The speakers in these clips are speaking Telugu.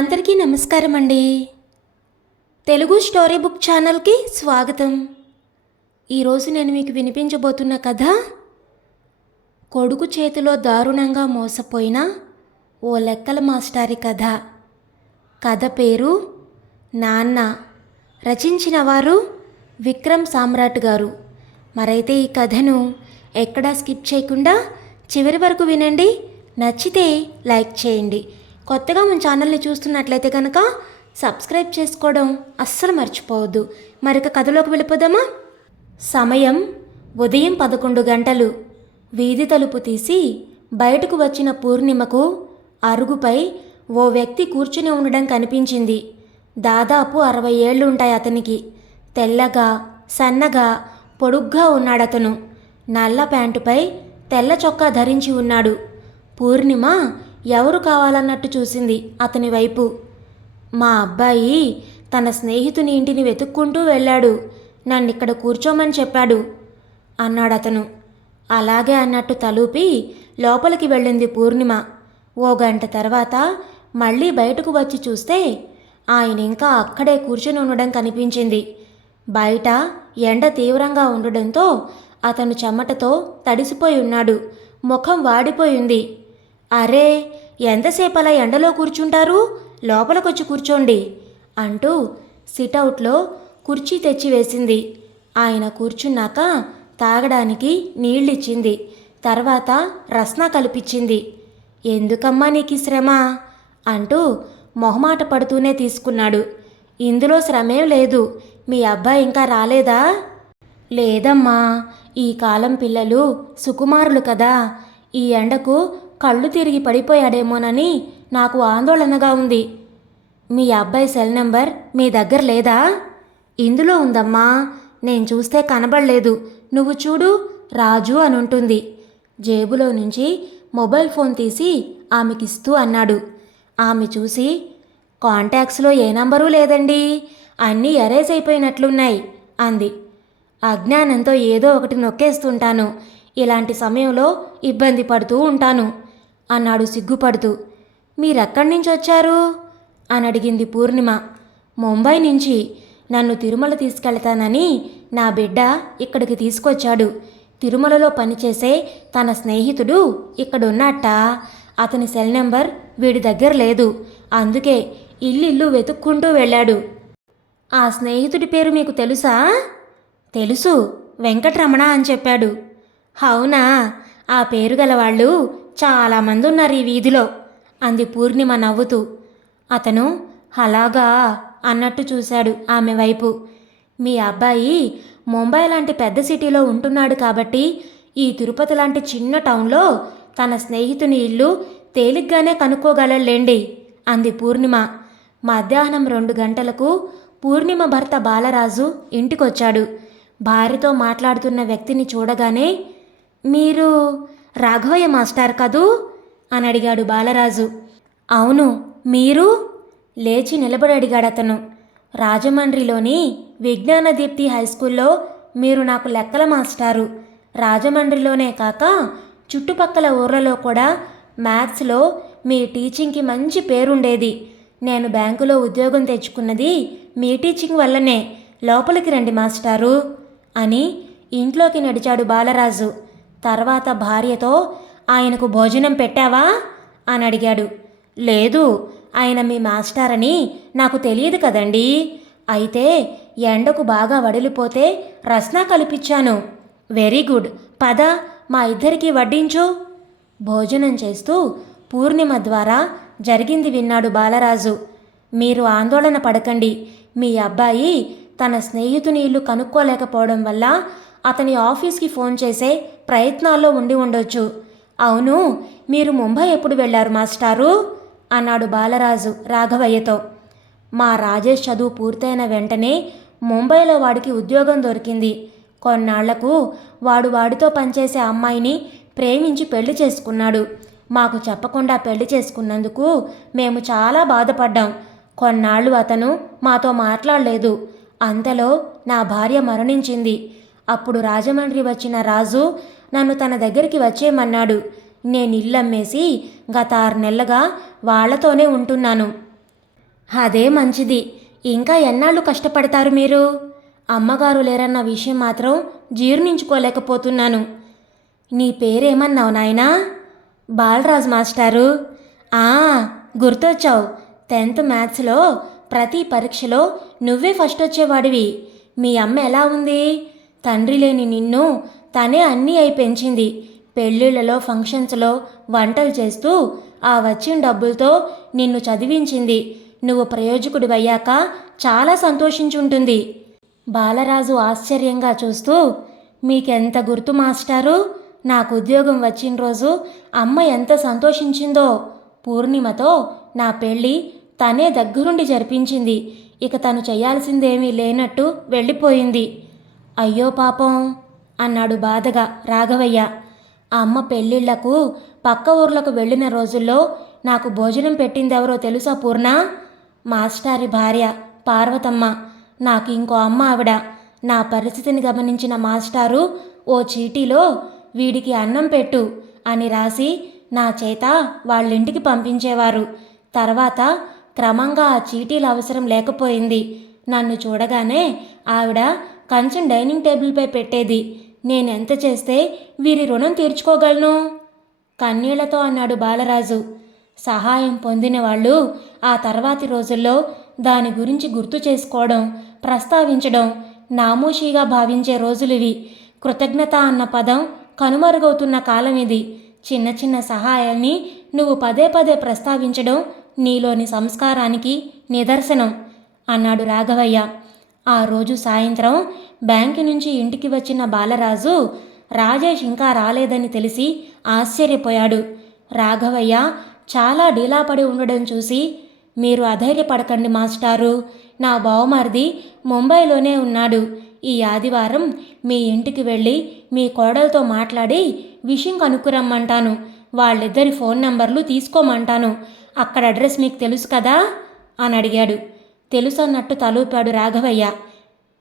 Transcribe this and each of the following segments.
అందరికీ నమస్కారం అండి. తెలుగు స్టోరీ బుక్ ఛానల్కి స్వాగతం. ఈరోజు నేను మీకు వినిపించబోతున్న కథ కొడుకు చేతిలో దారుణంగా మోసపోయిన ఓ లెక్కల మాస్టారి కథ. కథ పేరు నాన్న. రచించిన వారు విక్రమ్ సామ్రాట్ గారు. మరైతే ఈ కథను ఎక్కడా స్కిప్ చేయకుండా చివరి వరకు వినండి. నచ్చితే లైక్ చేయండి. కొత్తగా మన ఛానల్ని చూస్తున్నట్లయితే కనుక సబ్స్క్రైబ్ చేసుకోవడం అస్సలు మర్చిపోవద్దు. మరొక కథలోకి వెళ్ళిపోదామా? సమయం ఉదయం 11 గంటలు. వీధి తలుపు తీసి బయటకు వచ్చిన పూర్ణిమకు అరుగుపై ఓ వ్యక్తి కూర్చుని ఉండడం కనిపించింది. దాదాపు 60 ఏళ్ళు ఉంటాయి అతనికి. తెల్లగా సన్నగా పొడుగ్గా ఉన్నాడతను. నల్ల ప్యాంటుపై తెల్ల చొక్కా ధరించి ఉన్నాడు. పూర్ణిమ ఎవరు కావాలన్నట్టు చూసింది అతని వైపు. మా అబ్బాయి తన స్నేహితుని ఇంటిని వెతుక్కుంటూ వెళ్ళాడు, నన్నిక్కడ కూర్చోమని చెప్పాడు అన్నాడతను. అలాగే అన్నట్టు తలూపి లోపలికి వెళ్ళింది పూర్ణిమ. ఓ గంట తర్వాత మళ్ళీ బయటకు వచ్చి చూస్తే ఆయన ఇంకా అక్కడే కూర్చుని ఉండడం కనిపించింది. బయట ఎండ తీవ్రంగా ఉండడంతో అతను చెమటతో తడిసిపోయి ఉన్నాడు. ముఖం వాడిపోయింది. అరే, ఎంతసేపు అలా ఎండలో కూర్చుంటారు, లోపలికొచ్చి కూర్చోండి అంటూ సిటౌట్లో కుర్చీ తెచ్చి వేసింది. ఆయన కూర్చున్నాక తాగడానికి నీళ్ళిచ్చింది. తర్వాత రస్నా కల్పించింది. ఎందుకమ్మా నీకు శ్రమ అంటూ మొహమాట పడుతూనే తీసుకున్నాడు. ఇందులో శ్రమేం లేదు, మీ అబ్బాయి ఇంకా రాలేదా? లేదమ్మా, ఈ కాలం పిల్లలు సుకుమారులు కదా, ఈ ఎండకు కళ్ళు తిరిగి పడిపోయాడేమోనని నాకు ఆందోళనగా ఉంది. మీ అబ్బాయి సెల్ నెంబర్ మీ దగ్గర లేదా? ఇందులో ఉందమ్మా, నేను చూస్తే కనబడలేదు, నువ్వు చూడు, రాజు అనుంటుంది. జేబులో నుంచి మొబైల్ ఫోన్ తీసి ఆమెకిస్తూ అన్నాడు. ఆమె చూసి, కాంటాక్ట్స్లో ఏ నంబరు లేదండి, అన్నీ ఎరేజ్ అయిపోయినట్లున్నాయి అంది. అజ్ఞానంతో ఏదో ఒకటి నొక్కేస్తుంటాను, ఇలాంటి సమయంలో ఇబ్బంది పడుతూ ఉంటాను అన్నాడు సిగ్గుపడుతూ. మీరెక్కడి నుంచి వచ్చారు అని అడిగింది పూర్ణిమ. ముంబై నుంచి. నన్ను తిరుమల తీసుకెళ్తానని నా బిడ్డ ఇక్కడికి తీసుకొచ్చాడు. తిరుమలలో పనిచేసే తన స్నేహితుడు ఇక్కడున్నట్ట. అతని సెల్ నెంబర్ వీడి దగ్గర లేదు, అందుకే ఇల్లు వెతుక్కుంటూ వెళ్ళాడు. ఆ స్నేహితుడి పేరు మీకు తెలుసా? తెలుసు, వెంకటరమణ అని చెప్పాడు. అవునా, ఆ పేరు గల వాళ్ళు చాలామంది ఉన్నారు ఈ వీధిలో అంది పూర్ణిమ నవ్వుతూ. అతను అలాగా అన్నట్టు చూశాడు ఆమె వైపు. మీ అబ్బాయి ముంబై లాంటి పెద్ద సిటీలో ఉంటున్నాడు కాబట్టి ఈ తిరుపతి లాంటి చిన్న టౌన్లో తన స్నేహితుని ఇల్లు తేలిగ్గానే కనుక్కోగలలేండి అంది పూర్ణిమ. మధ్యాహ్నం 2 గంటలకు పూర్ణిమ భర్త బాలరాజు ఇంటికొచ్చాడు. భార్యతో మాట్లాడుతున్న వ్యక్తిని చూడగానే, మీరు రాఘవయ్య మాస్టర్ కదూ అని అడిగాడు బాలరాజు. అవును, మీరు? లేచి నిలబడి అడిగాడు అతను. రాజమండ్రిలోని విజ్ఞానదీప్తి హైస్కూల్లో మీరు నాకు లెక్కల మాస్టారు. రాజమండ్రిలోనే కాక చుట్టుపక్కల ఊర్లలో కూడా మ్యాథ్స్లో మీ టీచింగ్కి మంచి పేరుండేది. నేను బ్యాంకులో ఉద్యోగం తెచ్చుకున్నది మీ టీచింగ్ వల్లనే. లోపలికి రండి మాస్టారు అని ఇంట్లోకి నడిచాడు బాలరాజు. తర్వాత భార్యతో, ఆయనకు భోజనం పెట్టావా అని అడిగాడు. లేదు, ఆయన మీ మాస్టర్ అని నాకు తెలియదు కదండీ. అయితే ఎండకు బాగా వడిలిపోతే రస్నా కల్పించాను. వెరీ గుడ్, పద మా ఇద్దరికీ వడ్డించు. భోజనం చేస్తూ పూర్ణిమ ద్వారా జరిగింది విన్నాడు బాలరాజు. మీరు ఆందోళన పడకండి, మీ అబ్బాయి తన స్నేహితుని ఇల్లు కనుక్కోలేకపోవడం వల్ల అతని ఆఫీస్కి ఫోన్ చేసే ప్రయత్నాల్లో ఉండి ఉండొచ్చు. అవును, మీరు ముంబై ఎప్పుడు వెళ్ళారు మాస్టారు అన్నాడు బాలరాజు రాఘవయ్యతో. మా రాజేష్ చదువు పూర్తయిన వెంటనే ముంబైలో వాడికి ఉద్యోగం దొరికింది. కొన్నాళ్లకు వాడితో పనిచేసే అమ్మాయిని ప్రేమించి పెళ్లి చేసుకున్నాడు. మాకు చెప్పకుండా పెళ్లి చేసుకున్నందుకు మేము చాలా బాధపడ్డాం. కొన్నాళ్ళు అతను మాతో మాట్లాడలేదు. అంతలో నా భార్య మరణించింది. అప్పుడు రాజమండ్రి వచ్చిన రాజు నన్ను తన దగ్గరికి వచ్చేయమన్నాడు. నేను ఇల్లమ్మేసి గత 6 నెలలుగా వాళ్లతోనే ఉంటున్నాను. అదే మంచిది. ఇంకా ఎన్నాళ్ళు కష్టపడతారు మీరు? అమ్మగారు లేరన్న విషయం మాత్రం జీర్ణించుకోలేకపోతున్నాను. నీ పేరేమన్నావు నాయనా? బాలరాజు మాస్టారు. ఆ, గుర్తొచ్చావు. 10th మ్యాథ్స్లో ప్రతి పరీక్షలో నువ్వే ఫస్ట్ వచ్చేవాడివి. మీ అమ్మ ఎలా ఉంది? తండ్రి లేని నిన్ను తనే అన్నీ అయి పెంచింది. పెళ్ళిళ్ళలో ఫంక్షన్స్లో వంటలు చేస్తూ ఆ వచ్చిన డబ్బులతో నిన్ను చదివించింది. నువ్వు ప్రయోజకుడివయ్యాక చాలా సంతోషించుంటుంది. బాలరాజు ఆశ్చర్యంగా చూస్తూ, మీకెంత గుర్తు మాస్టారు? నాకు ఉద్యోగం వచ్చిన రోజు అమ్మ ఎంత సంతోషించిందో. పూర్ణిమతో నా పెళ్ళి తనే దగ్గరుండి జరిపించింది. ఇక తను చేయాల్సిందేమీ లేనట్టు వెళ్ళిపోయింది. అయ్యో పాపం అన్నాడు బాధగా రాఘవయ్య. అమ్మ పెళ్ళిళ్లకు పక్క ఊర్లకు వెళ్ళిన రోజుల్లో నాకు భోజనం పెట్టిందెవరో తెలుసా పూర్ణ? మాస్టారి భార్య పార్వతమ్మ. నాకు ఇంకో అమ్మ ఆవిడ. నా పరిస్థితిని గమనించిన మాస్టారు ఓ చీటీలో వీడికి అన్నం పెట్టు అని రాసి నా చేత వాళ్ళింటికి పంపించేవారు. తర్వాత క్రమంగా ఆ చీటీల అవసరం లేకపోయింది. నన్ను చూడగానే ఆవిడ కంచం డైనింగ్ టేబుల్పై పెట్టేది. నేనెంత చేస్తే వీరి రుణం తీర్చుకోగలను? కన్నీళ్లతో అన్నాడు బాలరాజు. సహాయం పొందిన వాళ్ళు ఆ తర్వాతి రోజుల్లో దాని గురించి గుర్తు చేసుకోవడం, ప్రస్తావించడం నామోషీగా భావించే రోజులివి. కృతజ్ఞత అన్న పదం కనుమరుగవుతున్న కాలం ఇది. చిన్న చిన్న సహాయాల్ని నువ్వు పదే పదే ప్రస్తావించడం నీలోని సంస్కారానికి నిదర్శనం అన్నాడు రాఘవయ్య. ఆ రోజు సాయంత్రం బ్యాంకు నుంచి ఇంటికి వచ్చిన బాలరాజు రాజేష్ ఇంకా రాలేదని తెలిసి ఆశ్చర్యపోయాడు. రాఘవయ్య చాలా డీలాపడి ఉండడం చూసి, మీరు అధైర్యపడకండి మాస్టారు, నా బావమరిది ముంబైలోనే ఉన్నాడు. ఈ ఆదివారం మీ ఇంటికి వెళ్ళి మీ కోడలతో మాట్లాడి విషయం కనుక్కురమ్మంటాను. వాళ్ళిద్దరి ఫోన్ నంబర్లు తీసుకోమంటాను. అక్కడ అడ్రస్ మీకు తెలుసు కదా అని అడిగాడు. తెలుసన్నట్టు తలూపాడు రాఘవయ్య.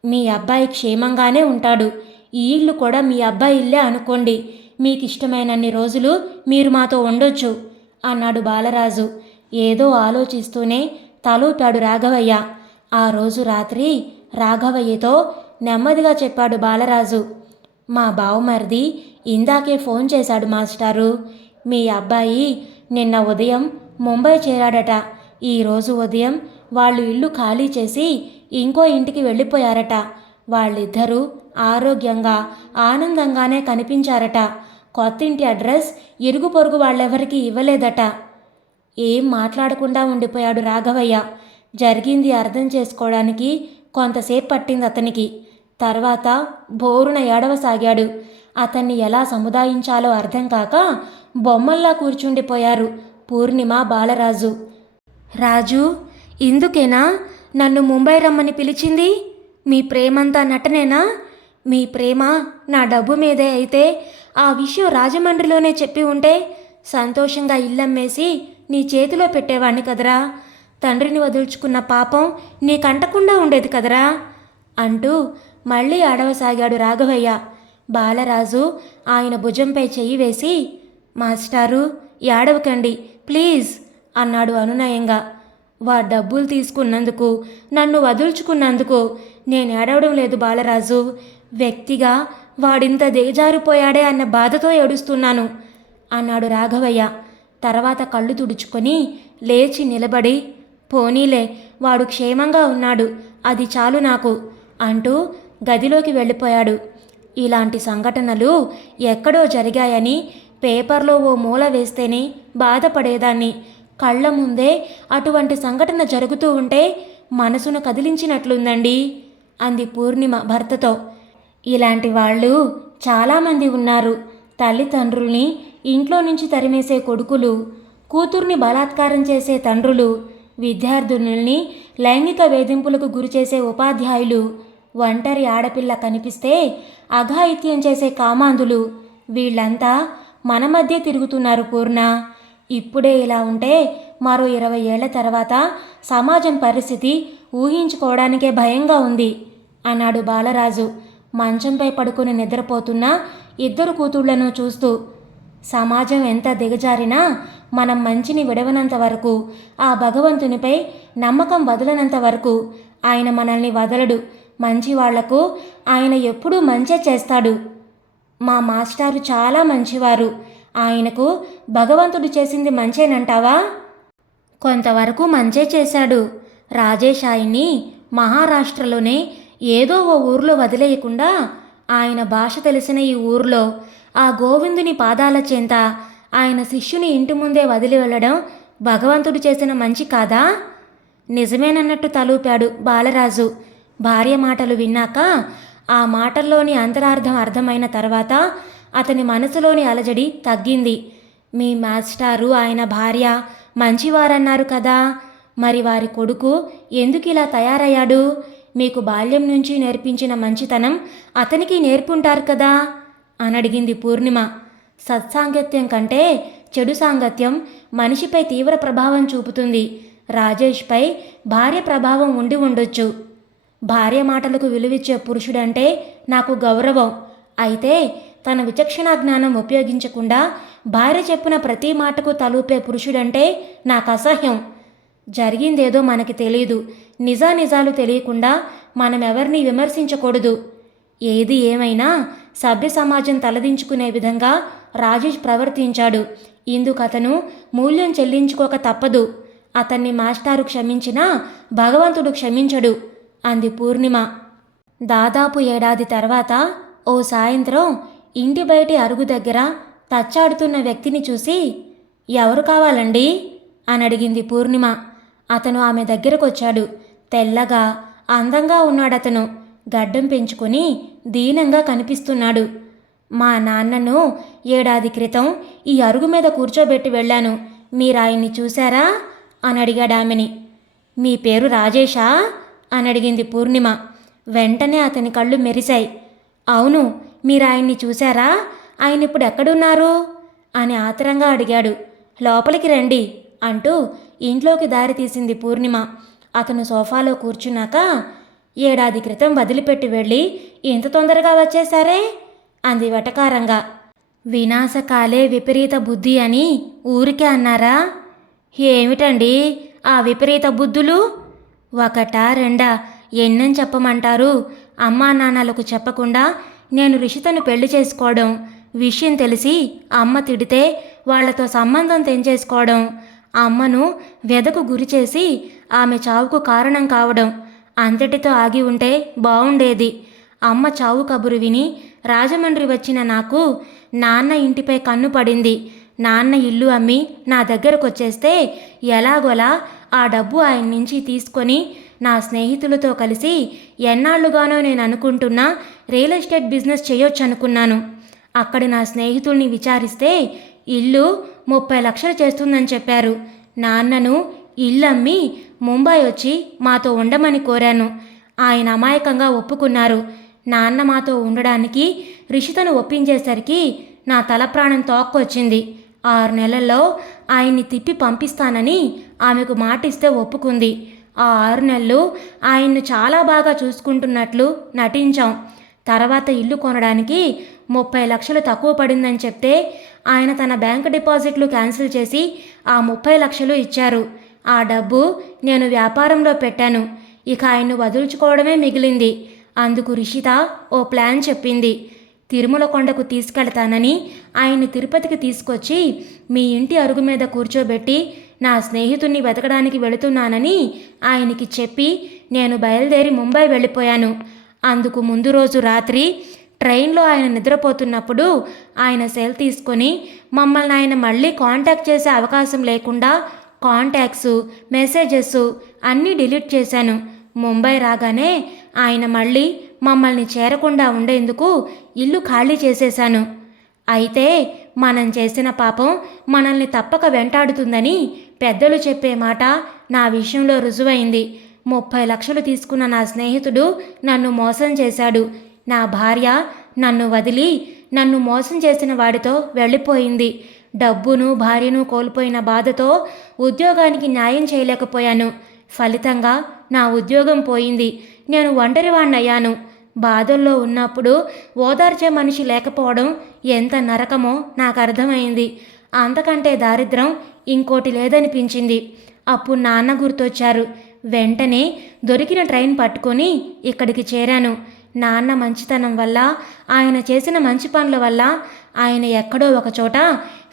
మీ అబ్బాయి క్షేమంగానే ఉంటాడు. ఈ ఇల్లు కూడా మీ అబ్బాయి ఇల్లే అనుకోండి. మీకు ఇష్టమైనన్ని రోజులు మీరు మాతో ఉండొచ్చు అన్నాడు బాలరాజు. ఏదో ఆలోచిస్తూనే తలూపాడు రాఘవయ్య. ఆ రోజు రాత్రి రాఘవయ్యతో నెమ్మదిగా చెప్పాడు బాలరాజు. మా బావమరిది ఇందాకే ఫోన్ చేశాడు మాస్టారు. మీ అబ్బాయి నిన్న ఉదయం ముంబై చేరాడట. ఈరోజు ఉదయం వాళ్ళు ఇల్లు ఖాళీ చేసి ఇంకో ఇంటికి వెళ్ళిపోయారట. వాళ్ళిద్దరూ ఆరోగ్యంగా ఆనందంగానే కనిపించారట. కొత్తింటి అడ్రస్ ఇరుగు పొరుగు వాళ్ళెవరికీ ఇవ్వలేదట. ఏం మాట్లాడకుండా ఉండిపోయాడు రాఘవయ్య. జరిగింది అర్థం చేసుకోవడానికి కొంతసేపు పట్టింది అతనికి. తర్వాత బోరున ఏడవసాగాడు. అతన్ని ఎలా సముదాయించాలో అర్థం కాక బొమ్మల్లా కూర్చుండిపోయారు పూర్ణిమ, బాలరాజు. రాజు, ఇందుకేనా నన్ను ముంబై రమ్మని పిలిచింది? మీ ప్రేమంతా నటనేనా? మీ ప్రేమ నా డబ్బు మీదే అయితే ఆ విషయం రాజమండ్రిలోనే చెప్పి ఉంటే సంతోషంగా ఇల్లమ్మేసి నీ చేతిలో పెట్టేవాణ్ణి కదరా. తండ్రిని వదుల్చుకున్న పాపం నీకంటకుండా ఉండేది కదరా అంటూ మళ్ళీ ఆడవసాగాడు రాఘవయ్య. బాలరాజు ఆయన భుజంపై చెయ్యి వేసి, మాస్టారు ఏడవకండి ప్లీజ్ అన్నాడు అనునయంగా. డబ్బులు తీసుకున్నందుకు, నన్ను వదుల్చుకున్నందుకు నేను ఏడవడం లేదు బాలరాజు. వ్యక్తిగా వాడింత దిగజారిపోయాడే అన్న బాధతో ఏడుస్తున్నాను అన్నాడు రాఘవయ్య. తర్వాత కళ్ళు తుడుచుకొని లేచి నిలబడి, పోనీలే వాడు క్షేమంగా ఉన్నాడు, అది చాలు నాకు అంటూ గదిలోకి వెళ్ళిపోయాడు. ఇలాంటి సంఘటనలు ఎక్కడో జరిగాయని పేపర్లో ఓ మూల వేస్తేనే బాధపడేదాన్ని. కళ్ళ ముందే అటువంటి సంఘటన జరుగుతూ ఉంటే మనసును కదిలించినట్లుందండి అంది పూర్ణిమ భర్తతో. ఇలాంటి వాళ్ళు చాలామంది ఉన్నారు. తల్లిదండ్రుల్ని ఇంట్లో నుంచి తరిమేసే కొడుకులు, కూతుర్ని బలాత్కారం చేసే తండ్రులు, విద్యార్థినుల్ని లైంగిక వేధింపులకు గురిచేసే ఉపాధ్యాయులు, ఒంటరి ఆడపిల్ల కనిపిస్తే అఘాయిత్యం చేసే కామాంధులు, వీళ్ళంతా మన మధ్య తిరుగుతున్నారు పూర్ణ. ఇప్పుడే ఇలా ఉంటే మరో 20 ఏళ్ల తర్వాత సమాజం పరిస్థితి ఊహించుకోవడానికే భయంగా ఉంది అన్నాడు బాలరాజు మంచంపై పడుకుని నిద్రపోతున్న ఇద్దరు కూతుళ్లను చూస్తూ. సమాజం ఎంత దిగజారినా మనం మంచిని విడవనంత వరకు, ఆ భగవంతునిపై నమ్మకం వదలనంత వరకు ఆయన మనల్ని వదలడు. మంచి వాళ్లకు ఆయన ఎప్పుడూ మంచే చేస్తాడు. మా మాస్టారు చాలా మంచివారు. ఆయనకు భగవంతుడు చేసింది మంచేనంటావా? కొంతవరకు మంచే చేశాడు. రాజేష్ ఆయన్ని మహారాష్ట్రలోనే ఏదో ఓ ఊర్లో వదిలేయకుండా ఆయన భాష తెలిసిన ఈ ఊర్లో ఆ గోవిందుని పాదాల చెంత ఆయన శిష్యుని ఇంటి ముందే వదిలి వెళ్ళడం భగవంతుడు చేసిన మంచి కాదా? నిజమేనన్నట్టు తలూపాడు బాలరాజు. భార్య మాటలు విన్నాక ఆ మాటల్లోని అంతరార్థం అర్థమైన తర్వాత అతని మనసులోని అలజడి తగ్గింది. మీ మాస్టారు ఆయన భార్య మంచివారన్నారు కదా, మరి వారి కొడుకు ఎందుకు ఇలా తయారయ్యాడు? మీకు బాల్యం నుంచి నేర్పించిన మంచితనం అతనికి నేర్పుంటారు కదా అని అడిగింది పూర్ణిమ. సత్సాంగత్యం కంటే చెడు సాంగత్యం మనిషిపై తీవ్ర ప్రభావం చూపుతుంది. రాజేష్పై భార్య ప్రభావం ఉండి ఉండొచ్చు. భార్య మాటలకు విలువిచ్చే పురుషుడంటే నాకు గౌరవం. అయితే తన విచక్షణా జ్ఞానం ఉపయోగించకుండా భార్య చెప్పిన ప్రతి మాటకు తలూపే పురుషుడంటే నాకు అసహ్యం. జరిగిందేదో మనకి తెలీదు. నిజానిజాలు తెలియకుండా మనం ఎవరిని విమర్శించకూడదు. ఏది ఏమైనా సభ్య సమాజం తలదించుకునే విధంగా రాజేష్ ప్రవర్తించాడు. ఇందుకు అతను మూల్యం చెల్లించుకోక తప్పదు. అతన్ని మాస్టారు క్షమించినా భగవంతుడు క్షమించడు అంది పూర్ణిమ. దాదాపు ఏడాది తర్వాత ఓ సాయంత్రం ఇంటి బయటి అరుగు దగ్గర తచ్చాడుతున్న వ్యక్తిని చూసి, ఎవరు కావాలండి అని అడిగింది పూర్ణిమ. అతను ఆమె దగ్గరకొచ్చాడు. తెల్లగా అందంగా ఉన్నాడతను. గడ్డం పెంచుకొని దీనంగా కనిపిస్తున్నాడు. మా నాన్నను ఏడాది క్రితం ఈ అరుగు మీద కూర్చోబెట్టి వెళ్ళాను. మీరాయన్ని చూశారా అని అడిగాడామెని. మీ పేరు రాజేషా అని అడిగింది పూర్ణిమ. వెంటనే అతని కళ్ళు మెరిశాయి. అవును, మీరాయన్ని చూశారా? ఆయన ఇప్పుడు ఎక్కడున్నారు అని ఆత్రంగా అడిగాడు. లోపలికి రండి అంటూ ఇంట్లోకి దారి తీసింది పూర్ణిమ. అతను సోఫాలో కూర్చున్నాక, ఏడాది క్రితం వదిలిపెట్టి వెళ్ళి ఇంత తొందరగా వచ్చేశారే అంది వెటకారంగా. వినాశకాలే విపరీత బుద్ధి అని ఊరికే అన్నారా? ఏమిటండి ఆ విపరీత బుద్ధులు? ఒకటా రెండా ఎన్నని చెప్పమంటారు? అమ్మా నాన్నలకు చెప్పకుండా నేను రిషితను పెళ్లి చేసుకోవడం, విషయం తెలిసి అమ్మ తిడితే వాళ్లతో సంబంధం తెంచేసుకోవడం, అమ్మను వ్యధకు గురిచేసి ఆమె చావుకు కారణం కావడం, అంతటితో ఆగి ఉంటే బావుండేది. అమ్మ చావు కబురు విని రాజమండ్రి వచ్చిన నాకు నాన్న ఇంటిపై కన్ను పడింది. నాన్న ఇల్లు అమ్మి నా దగ్గరకొచ్చేస్తే ఎలాగోలా ఆ డబ్బు ఆయన నుంచి తీసుకొని నా స్నేహితులతో కలిసి ఎన్నాళ్లుగానో నేను అనుకుంటున్న రియల్ ఎస్టేట్ బిజినెస్ చేయొచ్చనుకున్నాను. అక్కడ నా స్నేహితుల్ని విచారిస్తే ఇల్లు 30 లక్షలు చేస్తుందని చెప్పారు. నాన్నను ఇల్లమ్మి ముంబై వచ్చి మాతో ఉండమని కోరాను. ఆయన అమాయకంగా ఒప్పుకున్నారు. నాన్న మాతో ఉండడానికి రిషితను ఒప్పించేసరికి నా తల ప్రాణం తోక్కొచ్చింది. 6 నెలల్లో ఆయన్ని తిప్పి పంపిస్తానని ఆమెకు మాటిస్తే ఒప్పుకుంది. ఆ 6 నెలలు ఆయన్ను చాలా బాగా చూసుకుంటున్నట్లు నటించాం. తర్వాత ఇల్లు కొనడానికి 30 లక్షలు తక్కువ పడిందని చెప్తే ఆయన తన బ్యాంకు డిపాజిట్లు క్యాన్సిల్ చేసి ఆ 30 లక్షలు ఇచ్చారు. ఆ డబ్బు నేను వ్యాపారంలో పెట్టాను. ఇక ఆయన్ను వదులుచుకోవడమే మిగిలింది. అందుకు రిషిత ఓ ప్లాన్ చెప్పింది. తిరుమల కొండకు తీసుకెళ్తానని ఆయన్ని తిరుపతికి తీసుకొచ్చి మీ ఇంటి అరుగు మీద కూర్చోబెట్టి నా స్నేహితుణ్ణి వెతకడానికి వెళుతున్నానని ఆయనకి చెప్పి నేను బయలుదేరి ముంబై వెళ్ళిపోయాను. అందుకు ముందు రోజు రాత్రి ట్రైన్లో ఆయన నిద్రపోతున్నప్పుడు ఆయన సెల్ తీసుకొని మమ్మల్ని ఆయన మళ్ళీ కాంటాక్ట్ చేసే అవకాశం లేకుండా కాంటాక్ట్స్, మెసేజెస్ అన్నీ డిలీట్ చేశాను. ముంబై రాగానే ఆయన మళ్ళీ మమ్మల్ని చేరకుండా ఉండేందుకు ఇల్లు ఖాళీ చేసేశాను. అయితే మనం చేసిన పాపం మనల్ని తప్పక వెంటాడుతుందని పెద్దలు చెప్పే మాట నా విషయంలో రుజువైంది. 30 లక్షలు తీసుకున్న నా స్నేహితుడు నన్ను మోసం చేశాడు. నా భార్య నన్ను వదిలి నన్ను మోసం చేసిన వాడితో వెళ్ళిపోయింది. డబ్బును భార్యను కోల్పోయిన బాధతో ఉద్యోగానికి న్యాయం చేయలేకపోయాను. ఫలితంగా నా ఉద్యోగం పోయింది. నేను ఒంటరివాణ్ణయ్యాను. బాధల్లో ఉన్నప్పుడు ఓదార్చే మనిషి లేకపోవడం ఎంత నరకమో నాకు అర్థమైంది. అంతకంటే దారిద్రం ఇంకోటి లేదనిపించింది. అప్పుడు నాన్న గుర్తొచ్చారు. వెంటనే దొరికిన ట్రైన్ పట్టుకొని ఇక్కడికి చేరాను. నాన్న మంచితనం వల్ల, ఆయన చేసిన మంచి పనుల వల్ల ఆయన ఎక్కడో ఒకచోట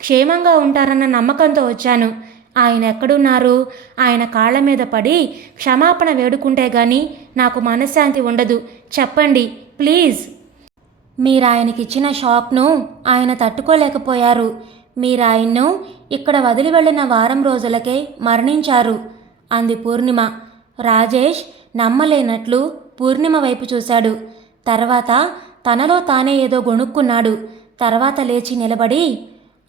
క్షేమంగా ఉంటారన్న నమ్మకంతో వచ్చాను. ఆయన ఎక్కడున్నారు? ఆయన కాళ్ళ మీద పడి క్షమాపణ వేడుకుంటే గాని నాకు మనశ్శాంతి ఉండదు. చెప్పండి ప్లీజ్. మీరు ఆయనకిచ్చిన షాక్ను ఆయన తట్టుకోలేకపోయారు. మీరు ఆయన్ను ఇక్కడ వదిలి వెళ్ళిన వారం రోజులకే మరణించారు అంది పూర్ణిమ. రాజేష్ నమ్మలేనట్లు పూర్ణిమ వైపు చూశాడు. తర్వాత తనలో తానే ఏదో గొణుక్కున్నాడు. తర్వాత లేచి నిలబడి,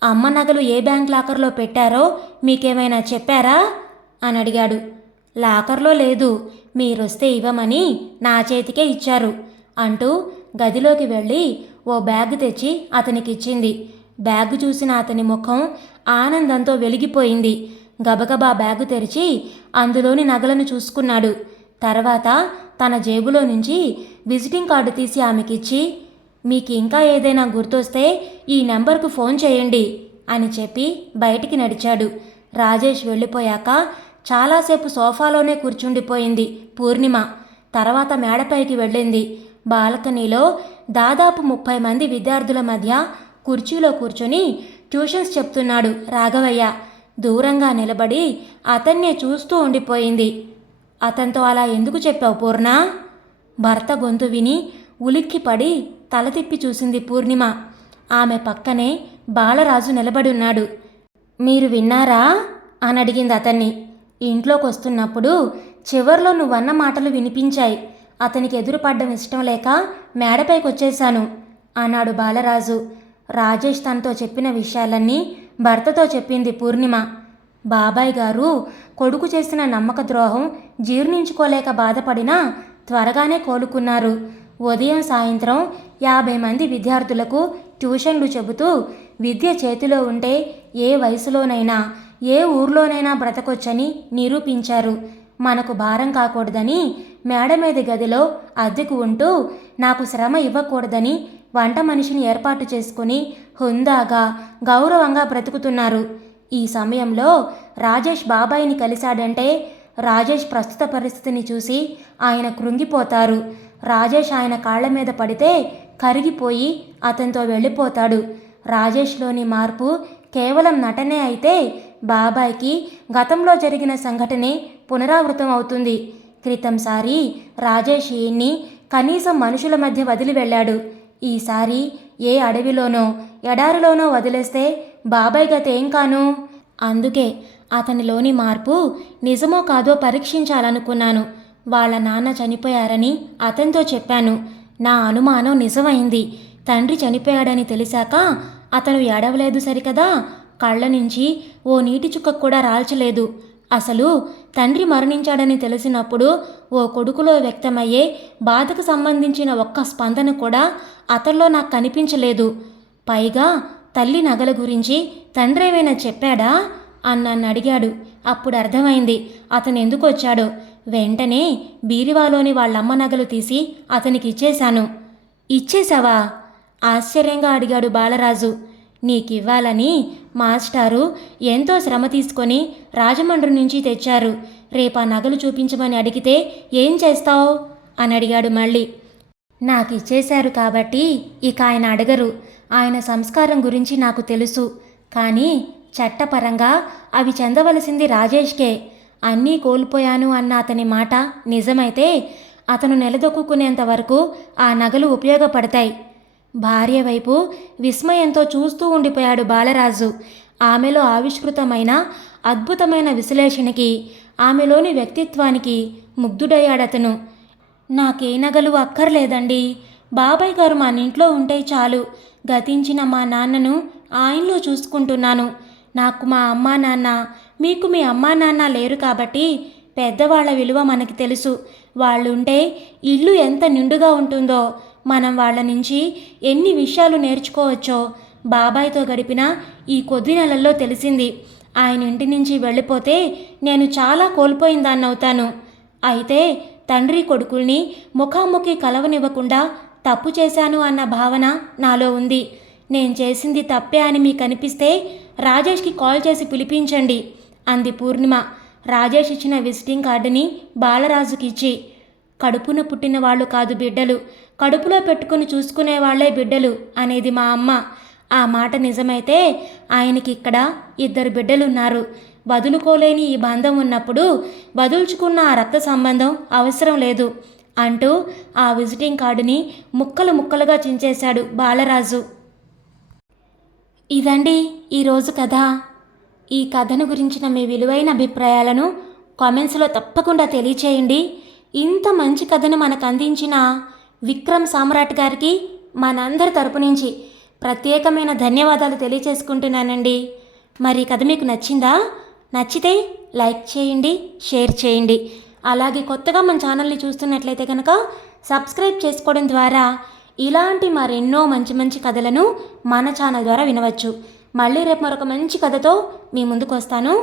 అమ్మ నగలు ఏ బ్యాంక్ లాకర్లో పెట్టారో మీకేమైనా చెప్పారా అని అడిగాడు. లాకర్లో లేదు, మీరొస్తే ఇవ్వమని నా చేతికే ఇచ్చారు అంటూ గదిలోకి వెళ్ళి ఓ బ్యాగ్ తెచ్చి అతనికిచ్చింది. బ్యాగ్ చూసిన అతని ముఖం ఆనందంతో వెలిగిపోయింది. గబగబా బ్యాగు తెరిచి అందులోని నగలను చూసుకున్నాడు. తర్వాత తన జేబులో నుంచి విజిటింగ్ కార్డు తీసి ఆమెకిచ్చి, మీకు ఇంకా ఏదైనా గుర్తొస్తే ఈ నెంబర్కు ఫోన్ చేయండి అని చెప్పి బయటికి నడిచాడు. రాజేష్ వెళ్ళిపోయాక చాలాసేపు సోఫాలోనే కూర్చుండిపోయింది పూర్ణిమ. తర్వాత మేడపైకి వెళ్ళింది. బాల్కనీలో దాదాపు 30 మంది విద్యార్థుల మధ్య కుర్చీలో కూర్చొని ట్యూషన్స్ చెప్తున్నాడు రాఘవయ్య. దూరంగా నిలబడి అతన్నే చూస్తూ ఉండిపోయింది. అతనితో అలా ఎందుకు చెప్పావు పూర్ణ? భర్త గొంతు విని ఉలిక్కిపడి తల తిప్పి చూసింది పూర్ణిమ. ఆమె పక్కనే బాలరాజు నిలబడున్నాడు. మీరు విన్నారా అని అడిగింది అతన్ని. ఇంట్లోకొస్తున్నప్పుడు చివర్లో నువ్వన్న మాటలు వినిపించాయి. అతనికి ఎదురుపడ్డం ఇష్టం లేక మేడపైకొచ్చేశాను అన్నాడు బాలరాజు. రాజేష్ తనతో చెప్పిన విషయాలన్నీ భర్తతో చెప్పింది పూర్ణిమ. బాబాయ్ గారు కొడుకు చేసిన నమ్మక ద్రోహం జీర్ణించుకోలేక బాధపడినా త్వరగానే కోలుకున్నారు. ఉదయం సాయంత్రం 50 మంది విద్యార్థులకు ట్యూషన్లు చెబుతూ విద్య చేతిలో ఉంటే ఏ వయసులోనైనా ఏ ఊర్లోనైనా బ్రతకొచ్చని నిరూపించారు. మనకు భారం కాకూడదని మేడ మీద గదిలో అద్దెకు ఉంటూ నాకు శ్రమ ఇవ్వకూడదని వంట మనిషిని ఏర్పాటు చేసుకుని హుందాగా గౌరవంగా బ్రతుకుతున్నారు. ఈ సమయంలో రాజేష్ బాబాయిని కలిశాడంటే రాజేష్ ప్రస్తుత పరిస్థితిని చూసి ఆయన కృంగిపోతారు. రాజేష్ ఆయన కాళ్ల మీద పడితే కరిగిపోయి అతనితో వెళ్ళిపోతాడు. రాజేష్లోని మార్పు కేవలం నటనే అయితే బాబాయ్కి గతంలో జరిగిన సంఘటనే పునరావృతం అవుతుంది. క్రితంసారి రాజేష్ ఈయన్ని కనీసం మనుషుల మధ్య వదిలి వెళ్ళాడు. ఈసారి ఏ అడవిలోనో ఎడారిలోనో వదిలేస్తే బాబాయ్ గత ఏం కాను? అందుకే అతనిలోని మార్పు నిజమో కాదో పరీక్షించాలనుకున్నాను. వాళ్ళ నాన్న చనిపోయారని అతనితో చెప్పాను. నా అనుమానం నిజమైంది. తండ్రి చనిపోయాడని తెలిసాక అతను ఏడవలేదు సరికదా, కళ్ళ నుంచి ఓ నీటి చుక్క కూడా రాల్చలేదు. అసలు తండ్రి మరణించాడని తెలిసినప్పుడు ఓ కొడుకులో వ్యక్తమయ్యే బాధకు సంబంధించిన ఒక్క స్పందన కూడా అతనిలో నాకు కనిపించలేదు. పైగా తల్లి నగల గురించి తండ్రి ఏమైనా చెప్పాడా అని నన్ను అడిగాడు. అప్పుడు అర్థమైంది అతను ఎందుకు వచ్చాడో. వెంటనే బీరువాలోని వాళ్ళమ్మ నగలు తీసి అతనికి ఇచ్చేశాను. ఇచ్చేశావా? ఆశ్చర్యంగా అడిగాడు బాలరాజు. నీకివ్వాలని మాస్టారు ఎంతో శ్రమ తీసుకొని రాజమండ్రి నుంచి తెచ్చారు. రేపా నగలు చూపించమని అడిగితే ఏం చేస్తావు అని అడిగాడు మళ్ళీ. నాకు ఇచ్చేశారు కాబట్టి ఇక ఆయన అడగరు. ఆయన సంస్కారం గురించి నాకు తెలుసు. కానీ చట్టపరంగా అవి చెందవలసింది రాజేష్కే. అన్నీ కోల్పోయాను అన్న అతని మాట నిజమైతే అతను నిలదొక్కునేంత వరకు ఆ నగలు ఉపయోగపడతాయి. భార్య వైపు విస్మయంతో చూస్తూ ఉండిపోయాడు బాలరాజు. ఆమెలో ఆవిష్కృతమైన అద్భుతమైన విశ్లేషణకి, ఆమెలోని వ్యక్తిత్వానికి ముగ్ధుడయ్యాడతను. నాకే నగలు అక్కర్లేదండి. బాబాయ్ గారు మన ఇంట్లో ఉంటే చాలు. గతించిన మా నాన్నను ఆయనలో చూసుకుంటున్నాను. నాకు మా అమ్మా నాన్న, మీకు మీ అమ్మా నాన్న లేరు కాబట్టి పెద్దవాళ్ల విలువ మనకి తెలుసు. వాళ్ళుంటే ఇల్లు ఎంత నిండుగా ఉంటుందో, మనం వాళ్ళ నుంచి ఎన్ని విషయాలు నేర్చుకోవచ్చో బాబాయ్తో గడిపిన ఈ కొద్ది నెలల్లో తెలిసింది. ఆయన ఇంటి నుంచి వెళ్ళిపోతే నేను చాలా కోల్పోయిందాన్నవుతాను. అయితే తండ్రి కొడుకుల్ని ముఖాముఖి కలవనివ్వకుండా తప్పు చేశాను అన్న భావన నాలో ఉంది. నేను చేసింది తప్పే అని మీకు అనిపిస్తే రాజేష్కి కాల్ చేసి పిలిపించండి అంది పూర్ణిమ రాజేష్ ఇచ్చిన విజిటింగ్ కార్డుని బాలరాజుకి ఇచ్చి. కడుపున పుట్టిన వాళ్ళు కాదు బిడ్డలు, కడుపులో పెట్టుకుని చూసుకునే వాళ్లే బిడ్డలు అనేది మా అమ్మ. ఆ మాట నిజమైతే ఆయనకి ఇక్కడ 2 బిడ్డలున్నారు. వదులుకోలేని ఈ బంధం ఉన్నప్పుడు వదుల్చుకున్న ఆ రక్త సంబంధం అవసరం లేదు అంటూ ఆ విజిటింగ్ కార్డుని ముక్కలు ముక్కలుగా చించేశాడు బాలరాజు. ఇదండి ఈరోజు కథ. ఈ కథను గురించిన మీ విలువైన అభిప్రాయాలను కామెంట్స్లో తప్పకుండా తెలియచేయండి. ఇంత మంచి కథను మనకు అందించిన విక్రమ్ సామ్రాట్ గారికి మనందరి తరపు నుంచి ప్రత్యేకమైన ధన్యవాదాలు తెలియచేసుకుంటున్నానండి. మరి ఈ కథ మీకు నచ్చిందా? నచ్చితే లైక్ చేయండి, షేర్ చేయండి. అలాగే కొత్తగా మన ఛానల్ని చూస్తున్నట్లయితే కనుక సబ్స్క్రైబ్ చేసుకోవడం ద్వారా ఇలాంటి మరెన్నో మంచి మంచి కథలను మన ఛానల్ ద్వారా వినవచ్చు. మళ్ళీ రేపు మరొక మంచి కథతో మీ ముందుకు వస్తాను.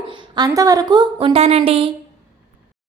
అంతవరకు ఉంటానండి.